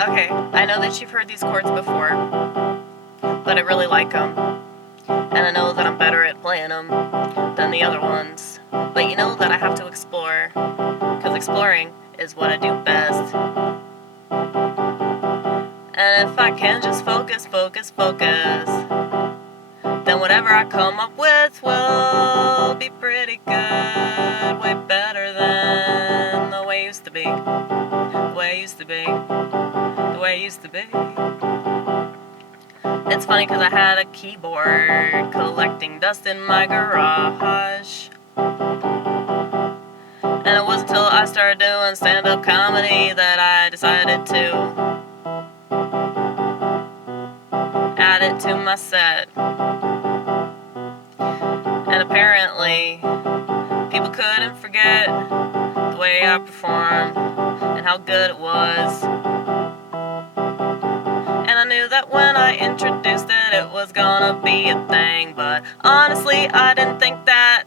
Okay, I know that you've heard these chords before, but I really like them. And I know that I'm better at playing them than the other ones. But you know that I have to explore, because exploring is what I do best. And if I can just focus, then whatever I come up with will be pretty good. Way better than the way it used to be. The way it used to be. The way it used to be. It's funny because I had a keyboard collecting dust in my garage. And it wasn't until I started doing stand-up comedy that I decided to add it to my set. And apparently, people couldn't forget the way I performed and how good it was. And I knew that when I introduced it, it was gonna be a thing. But honestly, I didn't think that.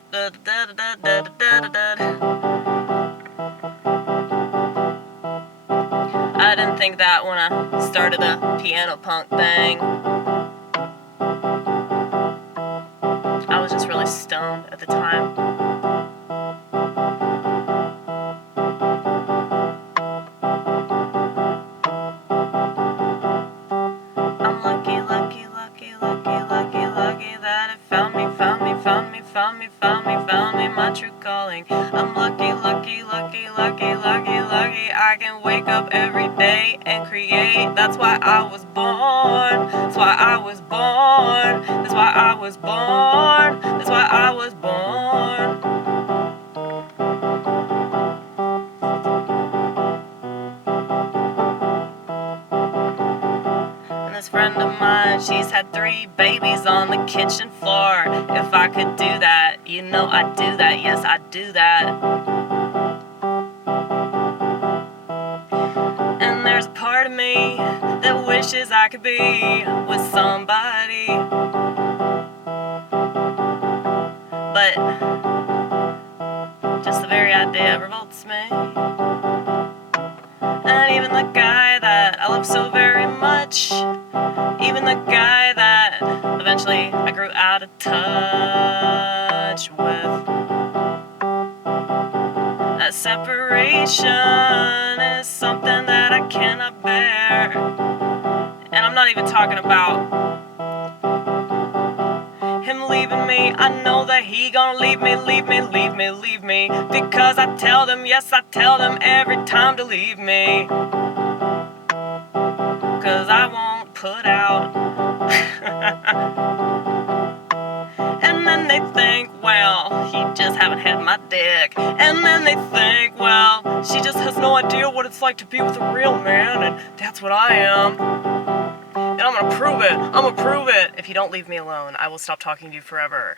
I didn't think that when I started the piano punk thing. I was just really stoned at the time. I'm lucky that it found me, my true calling. I'm lucky, I can wake up every day and create. That's why I was born. That's why I was born. That's why I was born. That's why I was born. And this friend of mine, she's had 3 babies on the kitchen floor. If I could do that, you know I'd do that. Yes, I'd do that. And there's a part of me that wishes I could be with somebody. But just the very idea revolts me. And even the guy that I love so very much, even the guy that eventually I grew out of touch with, that separation is something that I cannot bear. And I'm not even talking about him leaving me. I know that he gonna leave me. Because I tell them, yes, I tell them every time to leave me. Cause I won't put out. And then they think, well, he just haven't had my dick. And then they think, well, she just has no idea what it's like to be with a real man. And that's what I am. And I'm gonna prove it. If you don't leave me alone, I will stop talking to you forever.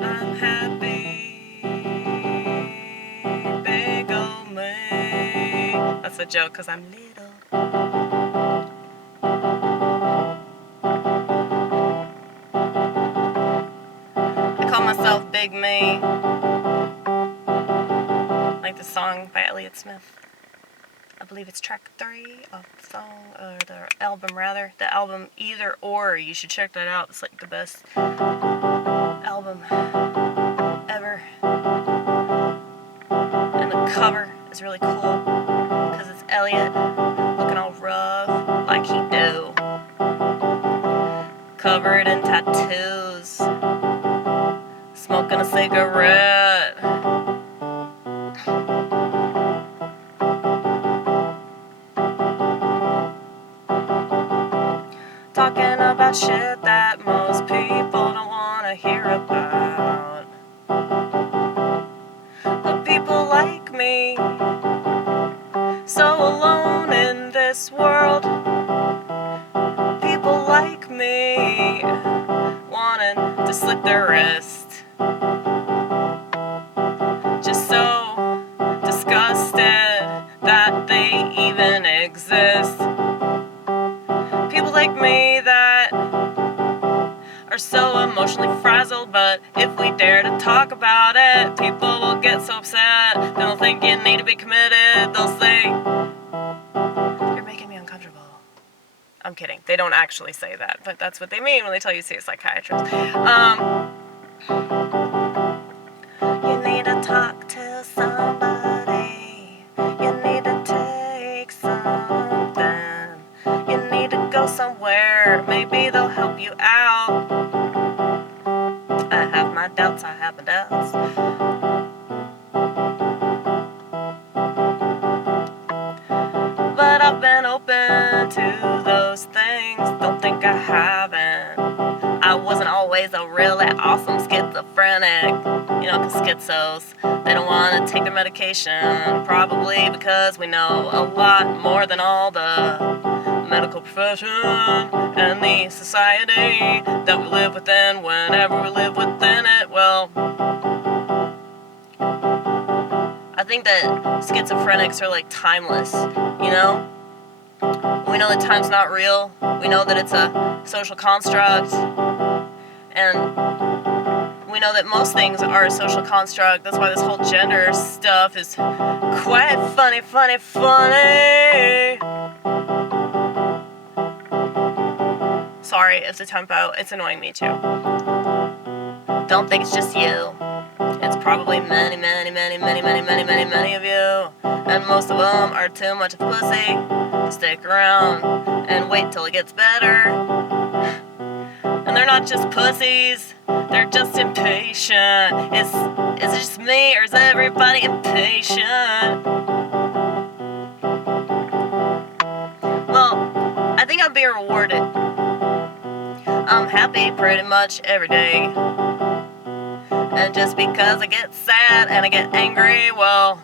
I'm happy, big ol' me. That's a joke because I'm little. I call myself Big Me. Like the song by Elliott Smith. I believe it's track 3 of the song, or the album rather. The album Either Or. You should check that out. It's like the best album ever. And the cover is really cool because it's Elliott looking all rough like he do, covered in tattoos, smoking a cigarette. Talking about shit that most people don't want to hear about. But people like me, so alone in this world. People like me, wanting to slit their wrist. Just so disgusted that they even exist. People like me that are so emotionally frazzled, but if we dare to talk about it, people will get so upset. Then they'll think you need to be committed. They'll say, you're making me uncomfortable. I'm kidding. They don't actually say that, but that's what they mean when they tell you to see a psychiatrist. You need to talk to somebody. You need to take something. You need to go somewhere. Maybe they'll help you out. I have my doubts. I have my doubts. But I've been open to those things. Don't think I haven't. I wasn't always a really awesome schizophrenic. You know, 'cause schizos, they don't want to take their medication. Probably because we know a lot more than all the medical profession and the society that we live within whenever we live within it. Well, I think that schizophrenics are like timeless, you know? We know that time's not real. We know that it's a social construct. And we know that most things are a social construct. That's why this whole gender stuff is quite funny. Sorry if the tempo, it's annoying me too. Don't think it's just you. It's probably many of you. And most of them are too much of a pussy to stick around and wait till it gets better. And they're not just pussies, they're just impatient. Is it just me, or is everybody impatient? Well, I think I'm being rewarded. I'm happy pretty much every day. And just because I get sad and I get angry, well,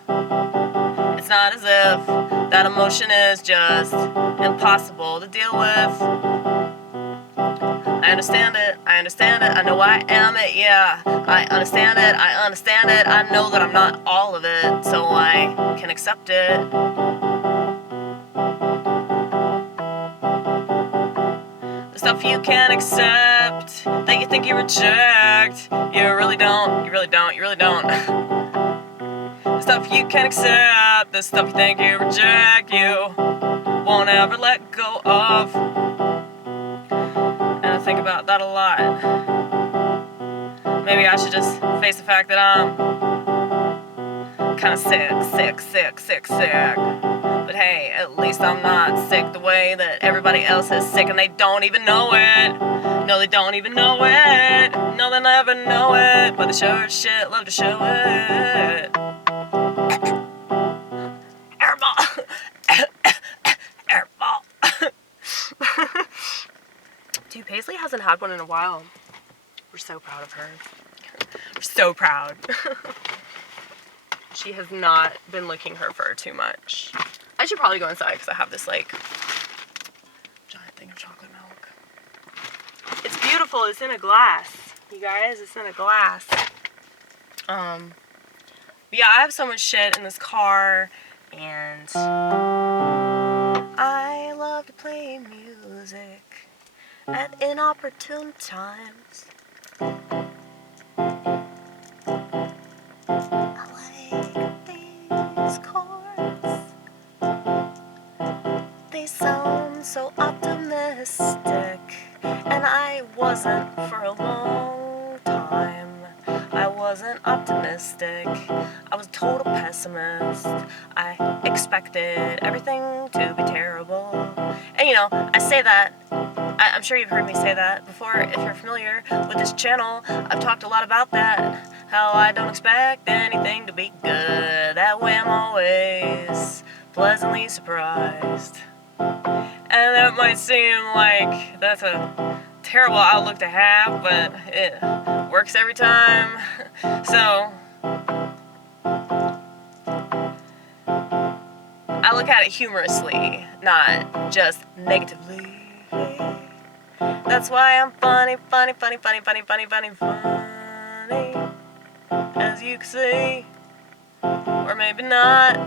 it's not as if that emotion is just impossible to deal with. I understand it, I know I am it, yeah. I understand it, I know that I'm not all of it, so I can accept it. The stuff you can't accept, that you think you reject, you really don't. The stuff you can't accept, the stuff you think you reject, you won't ever let go of. And I think about that a lot. Maybe I should just face the fact that I'm kind of sick. But hey, at least I'm not sick the way that everybody else is sick and they don't even know it. No, they don't even know it. No, they never know it. But they sure as shit love to show it. Airball. Airball. Dude, Paisley hasn't had one in a while. We're so proud of her. We're so proud. She has not been licking her fur too much. I should probably go inside because I have this like giant thing of chocolate milk. It's beautiful. It's in a glass. You guys, it's in a glass. Yeah, I have so much shit in this car, and I love to play music at inopportune times. I like these chords. They sound so optimistic, and I wasn't for a long time. I wasn't optimistic. I was a total pessimist. I expected everything to be terrible. And you know, I say that, I'm sure you've heard me say that before. If you're familiar with this channel, I've talked a lot about that. How I don't expect anything to be good. That way I'm always pleasantly surprised. And that might seem like that's a terrible outlook to have, but it works every time. So I look at it humorously, not just negatively. That's why I'm funny, as you can see, or maybe not.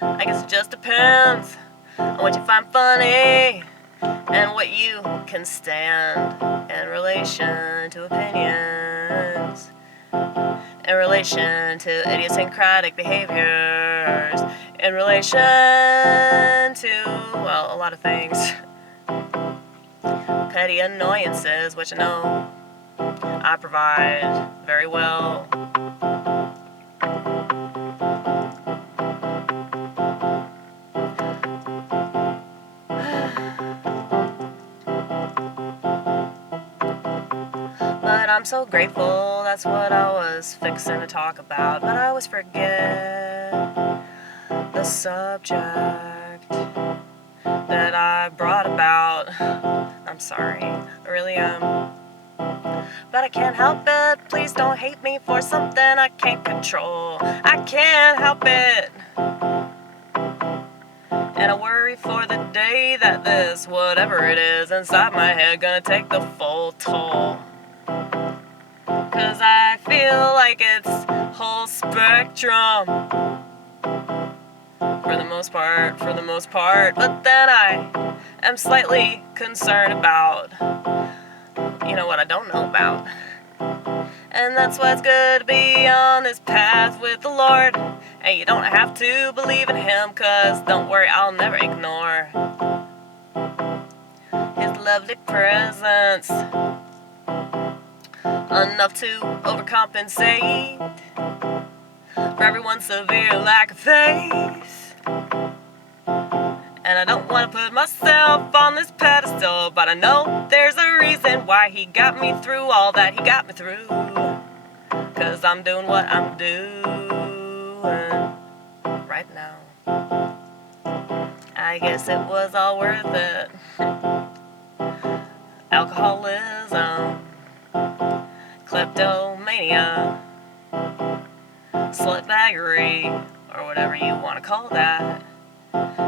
I guess it just depends on what you find funny and what you can stand in relation to opinions, in relation to idiosyncratic behaviors, in relation to, well, a lot of things. Petty annoyances, which I know I provide very well. But I'm so grateful, that's what I was fixing to talk about. But I always forget the subject that I brought about. I'm sorry, I really am. But I can't help it, please don't hate me for something I can't control. I can't help it. And I worry for the day that this, whatever it is inside my head, gonna take the full toll. Cause I feel like it's whole spectrum for the most part, but then I am slightly concerned about, you know, what I don't know about. And that's why it's good to be on this path with the Lord. And you don't have to believe in Him, cause don't worry, I'll never ignore His lovely presence enough to overcompensate for everyone's severe lack of faith. And I don't want to put myself on this pedestal, but I know there's a reason why He got me through all that He got me through. Cause I'm doing what I'm doing right now. I guess it was all worth it. Alcoholism, kleptomania, slutbaggery, or whatever you want to call that.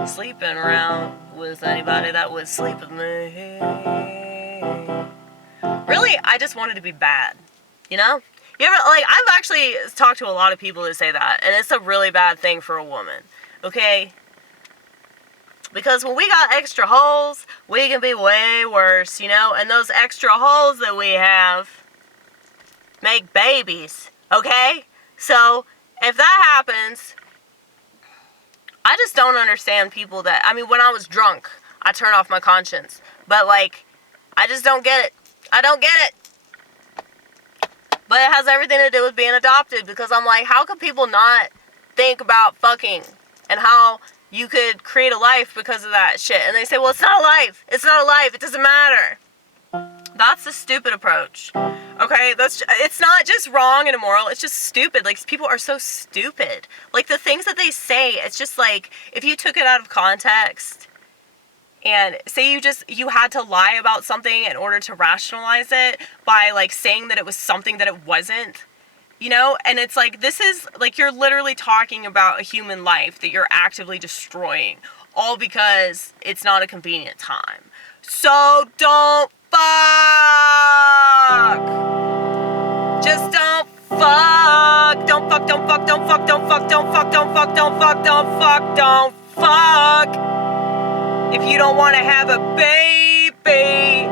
Sleeping around with anybody that would sleep with me. Really, I just wanted to be bad, you know? You ever, like, I've actually talked to a lot of people that say that, and it's a really bad thing for a woman, okay? Because when we got extra holes, we can be way worse, you know? And those extra holes that we have make babies, okay? So, if that happens, I just don't understand people that, I mean, when I was drunk, I turned off my conscience. But, like, I just don't get it. I don't get it. But it has everything to do with being adopted, because I'm like, how could people not think about fucking and how you could create a life because of that shit? And they say, well, it's not a life. It's not a life. It doesn't matter. That's the stupid approach. Okay, it's not just wrong and immoral, it's just stupid. Like, people are so stupid. Like, the things that they say, it's just like, if you took it out of context and say you had to lie about something in order to rationalize it by, like, saying that it was something that it wasn't, you know? And it's like, this is, like, you're literally talking about a human life that you're actively destroying, all because it's not a convenient time. So don't fuck! Just don't fuck! Don't fuck, don't fuck, don't fuck, don't fuck, don't fuck, don't fuck, don't fuck, don't fuck, don't fuck! If you don't want to have a baby,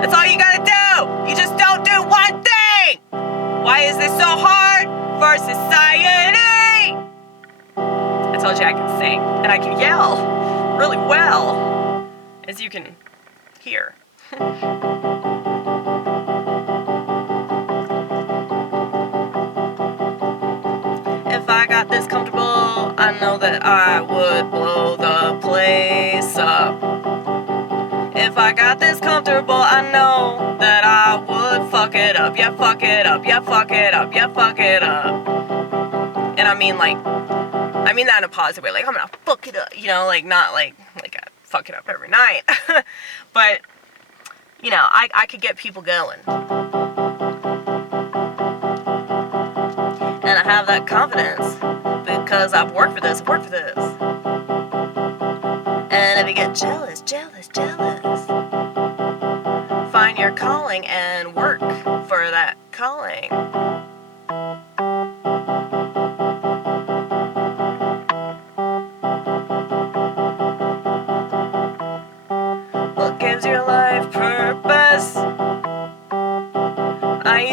that's all you gotta do! You just don't do one thing! Why is this so hard for society? I told you I can sing, and I can yell really well, as you can hear. If I got this comfortable, I know that I would blow the place up. If I got this comfortable, I know that I would fuck it up. Yeah, fuck it up. Yeah, fuck it up. Yeah, fuck it up. And I mean that in a positive way. Like, I'm gonna fuck it up. You know, like, not like I fuck it up every night. But, you know, I could get people going. And I have that confidence because I've worked for this. And if you get jealous, find your calling and work for that calling.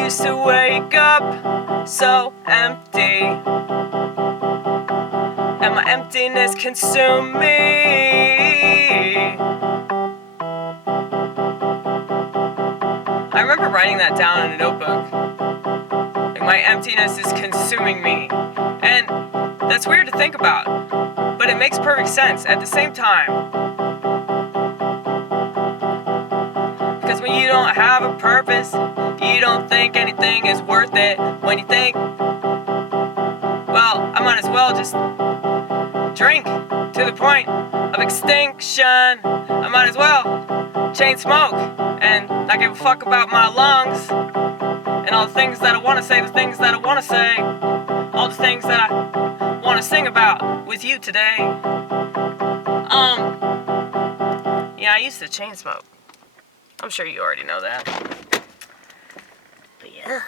used to wake up so empty, and my emptiness consumed me. I remember writing that down in a notebook. Like, my emptiness is consuming me. And that's weird to think about, but it makes perfect sense at the same time. Because when you don't have a purpose, you don't think anything is worth it. When you think, well, I might as well just drink to the point of extinction. I might as well chain smoke and not give a fuck about my lungs and all the things that I want to say, the things that I want to say, all the things that I want to sing about with you today. Yeah, I used to chain smoke. I'm sure you already know that. But yeah,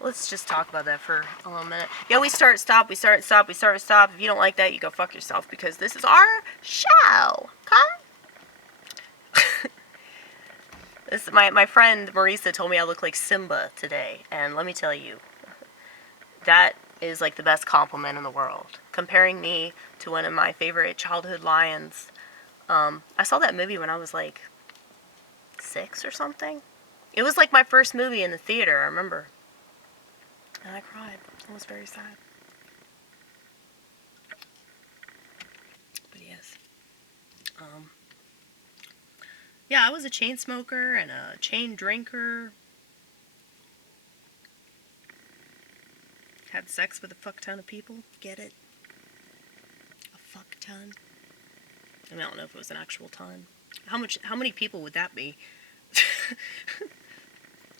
let's just talk about that for a little minute. Yeah, we start, stop. If you don't like that, you go fuck yourself, because this is our show, okay? This my friend Marisa told me I look like Simba today, and let me tell you, that is like the best compliment in the world. Comparing me to one of my favorite childhood lions. I saw that movie when I was like 6 or something. It was like my first movie in the theater, I remember. And I cried. It was very sad. But yes. Yeah, I was a chain smoker and a chain drinker. Had sex with a fuck ton of people. Get it? A fuck ton. I mean, I don't know if it was an actual ton. How many people would that be?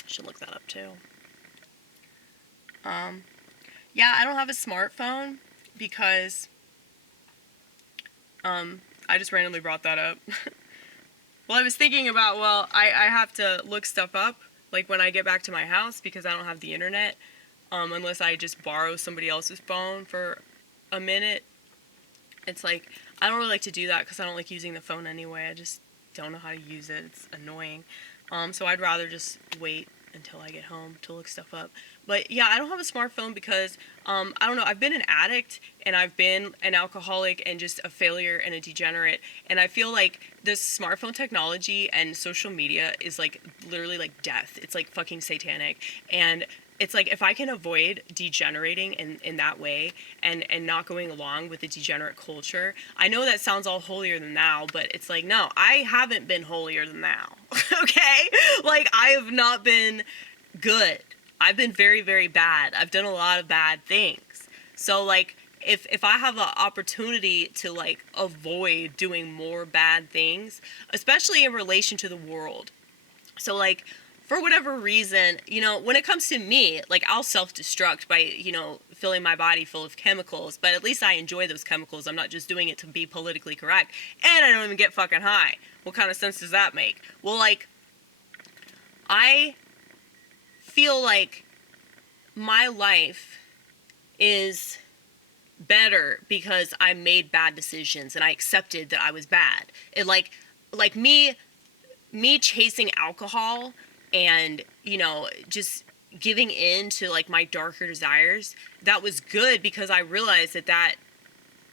Should look that up too. Yeah, I don't have a smartphone because I just randomly brought that up. Well, I was thinking about, I have to look stuff up, like when I get back to my house, because I don't have the internet, unless I just borrow somebody else's phone for a minute. It's like, I don't really like to do that because I don't like using the phone anyway. I just don't know how to use it. It's annoying. So I'd rather just wait until I get home to look stuff up. But yeah, I don't have a smartphone because, I don't know, I've been an addict and I've been an alcoholic and just a failure and a degenerate. And I feel like this smartphone technology and social media is like literally like death. It's like fucking satanic. And it's like, if I can avoid degenerating in that way and not going along with the degenerate culture, I know that sounds all holier than thou, but it's like, no, I haven't been holier than thou. Okay? Like, I have not been good. I've been very, very bad. I've done a lot of bad things. So, like, if I have an opportunity to, like, avoid doing more bad things, especially in relation to the world. So, like, for whatever reason, you know, when it comes to me, like, I'll self-destruct by, you know, filling my body full of chemicals, but at least I enjoy those chemicals. I'm not just doing it to be politically correct, and I don't even get fucking high. What kind of sense does that make? Well, like, I feel like my life is better because I made bad decisions and I accepted that I was bad. It like me chasing alcohol and, you know, just giving in to like my darker desires, that was good because I realized that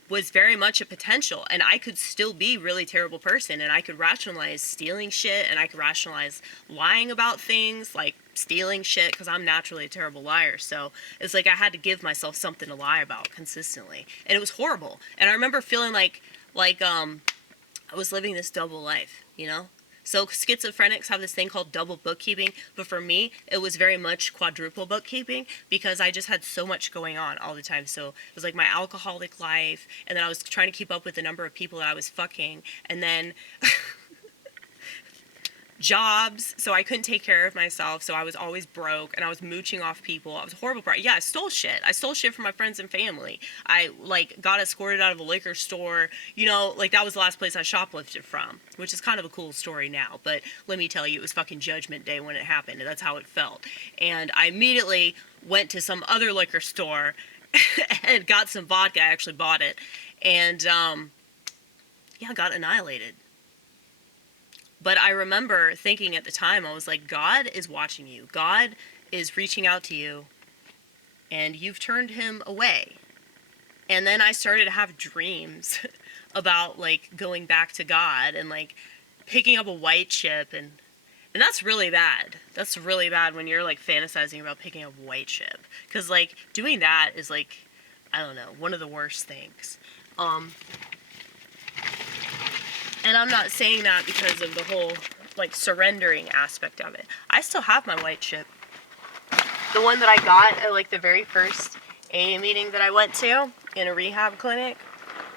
was very much a potential, and I could still be a really terrible person, and I could rationalize stealing shit, and I could rationalize lying about things, like stealing shit, because I'm naturally a terrible liar. So it's like I had to give myself something to lie about consistently, and it was horrible. And I remember feeling like I was living this double life, you know? So schizophrenics have this thing called double bookkeeping, but for me, it was very much quadruple bookkeeping because I just had so much going on all the time. So it was like my alcoholic life, and then I was trying to keep up with the number of people that I was fucking, and then jobs, so I couldn't take care of myself, so I was always broke, and I was mooching off people. I was a horrible brat. Yeah, I stole shit from my friends and family. I, like, got escorted out of a liquor store, you know, like, that was the last place I shoplifted from, which is kind of a cool story now, but let me tell you, it was fucking Judgment Day when it happened, and that's how it felt. And I immediately went to some other liquor store and got some vodka. I actually bought it, and, yeah, got annihilated. But I remember thinking at the time, I was like, God is watching you. God is reaching out to you, and you've turned him away. And then I started to have dreams about, like, going back to God and, like, picking up a white chip, and that's really bad. That's really bad when you're, like, fantasizing about picking up a white chip. Because, like, doing that is, like, I don't know, one of the worst things. And I'm not saying that because of the whole, like, surrendering aspect of it. I still have my white chip. The one that I got at, like, the very first AA meeting that I went to in a rehab clinic.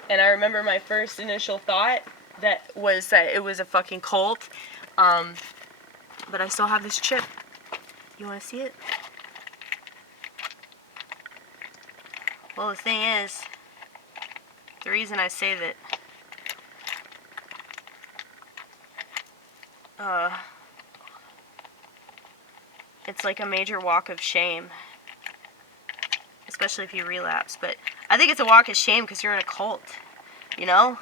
And I remember my first initial thought that it was a fucking cult. But I still have this chip. You want to see it? Well, the thing is, the reason I say that it's like a major walk of shame, especially if you relapse. But I think it's a walk of shame because you're in a cult, you know?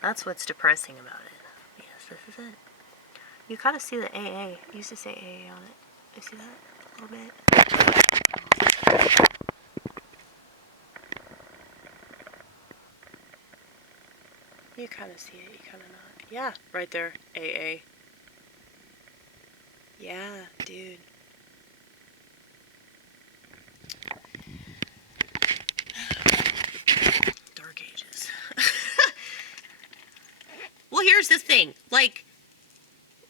That's what's depressing about it. Yes, this is it. You kind of see the AA. It used to say AA on it. You see that a little bit? You kind of see it, you kind of not. Yeah, right there, AA. Yeah, dude. Dark ages. Well, here's the thing. Like,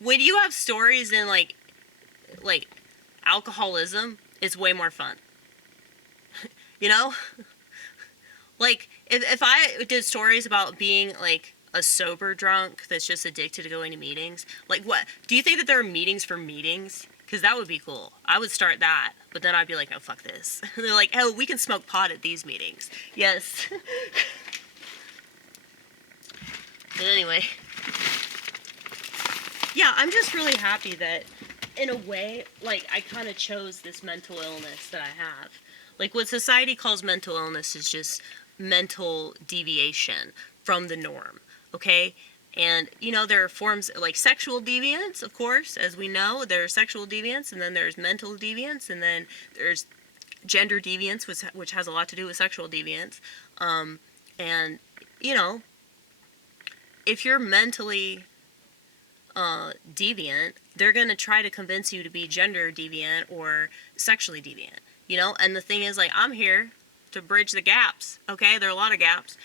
when you have stories in, like alcoholism, it's way more fun. You know? Like, if I did stories about being, like, a sober drunk that's just addicted to going to meetings, like, what? Do you think that there are meetings for meetings? Because that would be cool. I would start that, but then I'd be like, no, fuck this. They're like, oh, we can smoke pot at these meetings. Yes. But anyway. Yeah, I'm just really happy that, in a way, like, I kind of chose this mental illness that I have. Like, what society calls mental illness is just mental deviation from the norm, okay? And, you know, there are forms like sexual deviance, of course, as we know. There's sexual deviance, and then there's mental deviance, and then there's gender deviance, which has a lot to do with sexual deviance. And, you know, if you're mentally deviant, they're going to try to convince you to be gender deviant or sexually deviant, you know? And the thing is, like, I'm here to bridge the gaps, okay? There are a lot of gaps.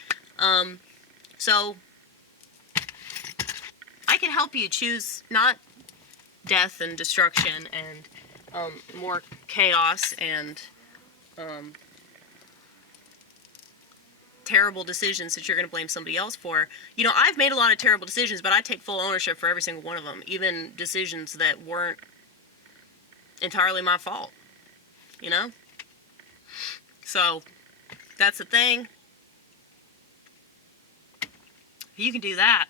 So I can help you choose not death and destruction and more chaos and terrible decisions that you're going to blame somebody else for. You know, I've made a lot of terrible decisions, but I take full ownership for every single one of them, even decisions that weren't entirely my fault, you know? So, that's the thing. If you can do that,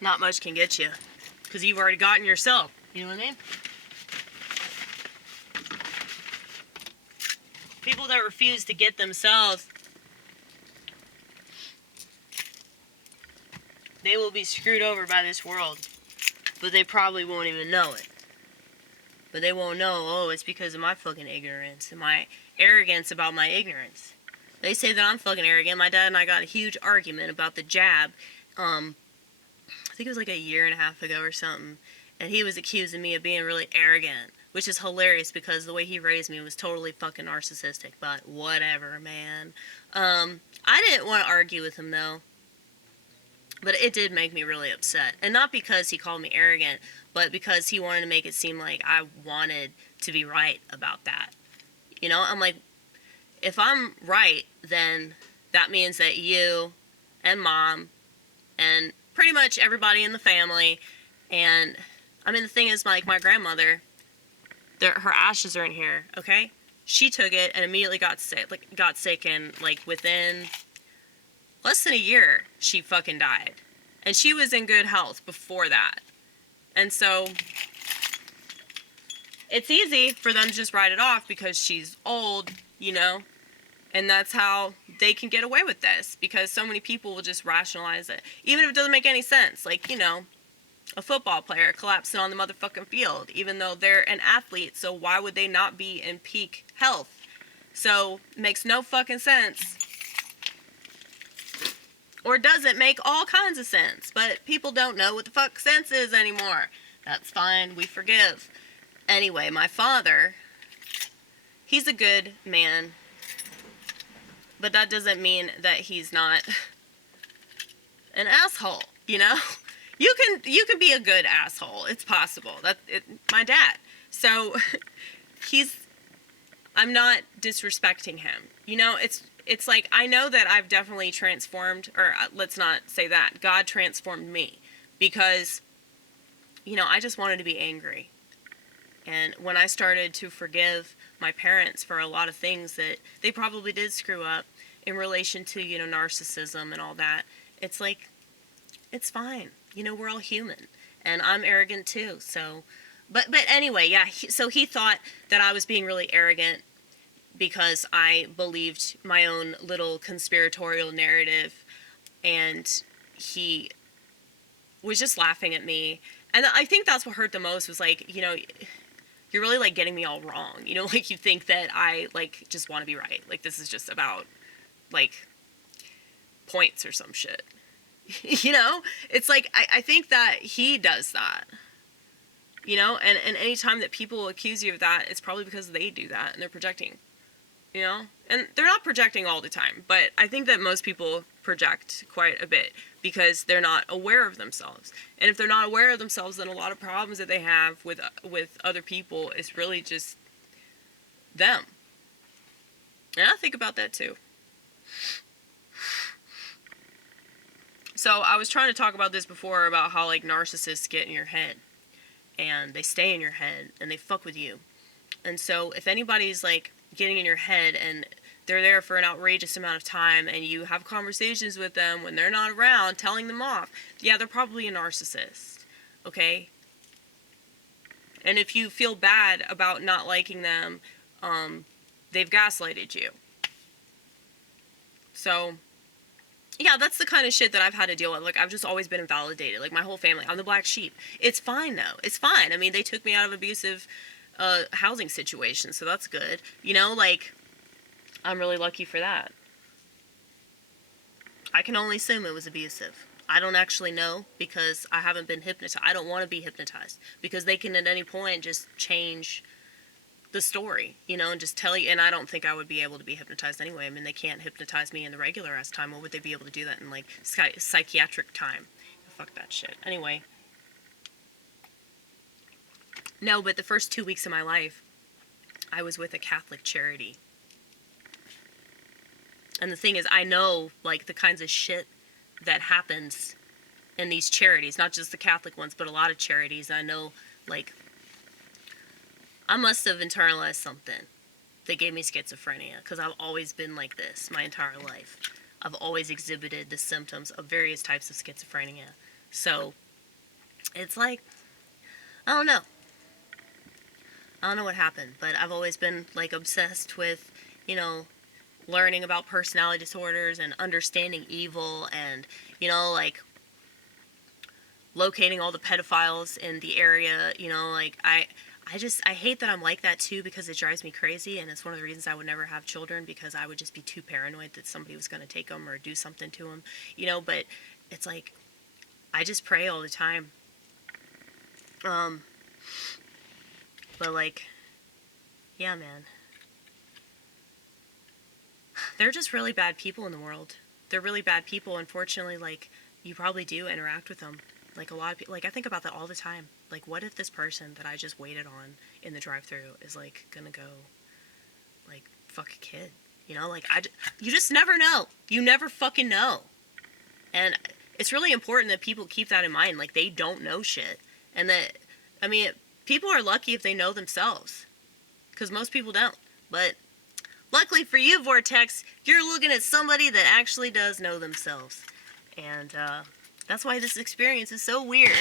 not much can get you, because you've already gotten yourself, you know what I mean? People that refuse to get themselves, they will be screwed over by this world, but they probably won't even know it. But they won't know, oh, it's because of my fucking ignorance and my arrogance about my ignorance. They say that I'm fucking arrogant. My dad and I got a huge argument about the jab. I think it was like a year and a half ago or something. And he was accusing me of being really arrogant, which is hilarious because the way he raised me was totally fucking narcissistic. But whatever, man. I didn't want to argue with him, though. But it did make me really upset. And not because he called me arrogant, but because he wanted to make it seem like I wanted to be right about that. You know, I'm like, if I'm right, then that means that you and mom and pretty much everybody in the family, and I mean, the thing is, like, my grandmother, her ashes are in here, okay? She took it and immediately got sick, and, like, within less than a year, she fucking died. And she was in good health before that. And so, it's easy for them to just write it off because she's old, you know? And that's how they can get away with this, because so many people will just rationalize it, even if it doesn't make any sense. Like, you know, a football player collapsing on the motherfucking field, even though they're an athlete, so why would they not be in peak health? So, makes no fucking sense. Or does it make all kinds of sense? But people don't know what the fuck sense is anymore. That's fine, we forgive. Anyway, my father, he's a good man, but that doesn't mean that he's not an asshole, you know? You can be a good asshole. It's possible. My dad. So I'm not disrespecting him. You know, it's like, I know that I've definitely transformed, or let's not say that. God transformed me because, you know, I just wanted to be angry. And when I started to forgive my parents for a lot of things that they probably did screw up in relation to, you know, narcissism and all that, it's like, it's fine. You know, we're all human. And I'm arrogant too, so... But anyway, yeah, so he thought that I was being really arrogant because I believed my own little conspiratorial narrative, and he was just laughing at me. And I think that's what hurt the most, was like, you know, you're really, like, getting me all wrong. You know, like, you think that I, like, just want to be right. Like, this is just about, like, points or some shit. You know? It's like, I think that he does that. You know? And any time that people accuse you of that, it's probably because they do that and they're projecting. You know? And they're not projecting all the time, but I think that most people project quite a bit because they're not aware of themselves. And if they're not aware of themselves, then a lot of problems that they have with other people is really just them. And I think about that too. So I was trying to talk about this before, about how, like, narcissists get in your head and they stay in your head and they fuck with you. And so if anybody's, like, getting in your head and they're there for an outrageous amount of time and you have conversations with them when they're not around, telling them off, yeah, they're probably a narcissist, okay? And if you feel bad about not liking them, they've gaslighted you. So... yeah, that's the kind of shit that I've had to deal with. Like, I've just always been invalidated. Like, my whole family. I'm the black sheep. It's fine, though. It's fine. I mean, they took me out of abusive housing situations, so that's good. You know, like, I'm really lucky for that. I can only assume it was abusive. I don't actually know because I haven't been hypnotized. I don't want to be hypnotized because they can at any point just change the story, you know, and just tell you. And I don't think I would be able to be hypnotized anyway. I mean, they can't hypnotize me in the regular ass time. What would they be able to do that in, like, psychiatric time? Fuck that shit. Anyway. No, but the first 2 weeks of my life, I was with a Catholic charity. And the thing is, I know, like, the kinds of shit that happens in these charities, not just the Catholic ones, but a lot of charities. I know, like, I must have internalized something that gave me schizophrenia, because I've always been like this my entire life. I've always exhibited the symptoms of various types of schizophrenia. So, it's like, I don't know. I don't know what happened, but I've always been, like, obsessed with, you know, learning about personality disorders and understanding evil and, you know, like, locating all the pedophiles in the area, you know, like, I hate that I'm like that too, because it drives me crazy, and it's one of the reasons I would never have children, because I would just be too paranoid that somebody was going to take them or do something to them, you know. But it's like, I just pray all the time. But, like, yeah, man. They're just really bad people in the world. They're really bad people. Unfortunately, like, you probably do interact with them. Like, a lot of people, like, I think about that all the time. Like, what if this person that I just waited on in the drive-thru is, like, gonna go, like, fuck a kid? You know, like, you just never know. You never fucking know. And it's really important that people keep that in mind. Like, they don't know shit. And that, I mean, people are lucky if they know themselves. Because most people don't. But luckily for you, Vortex, you're looking at somebody that actually does know themselves. And, that's why this experience is so weird.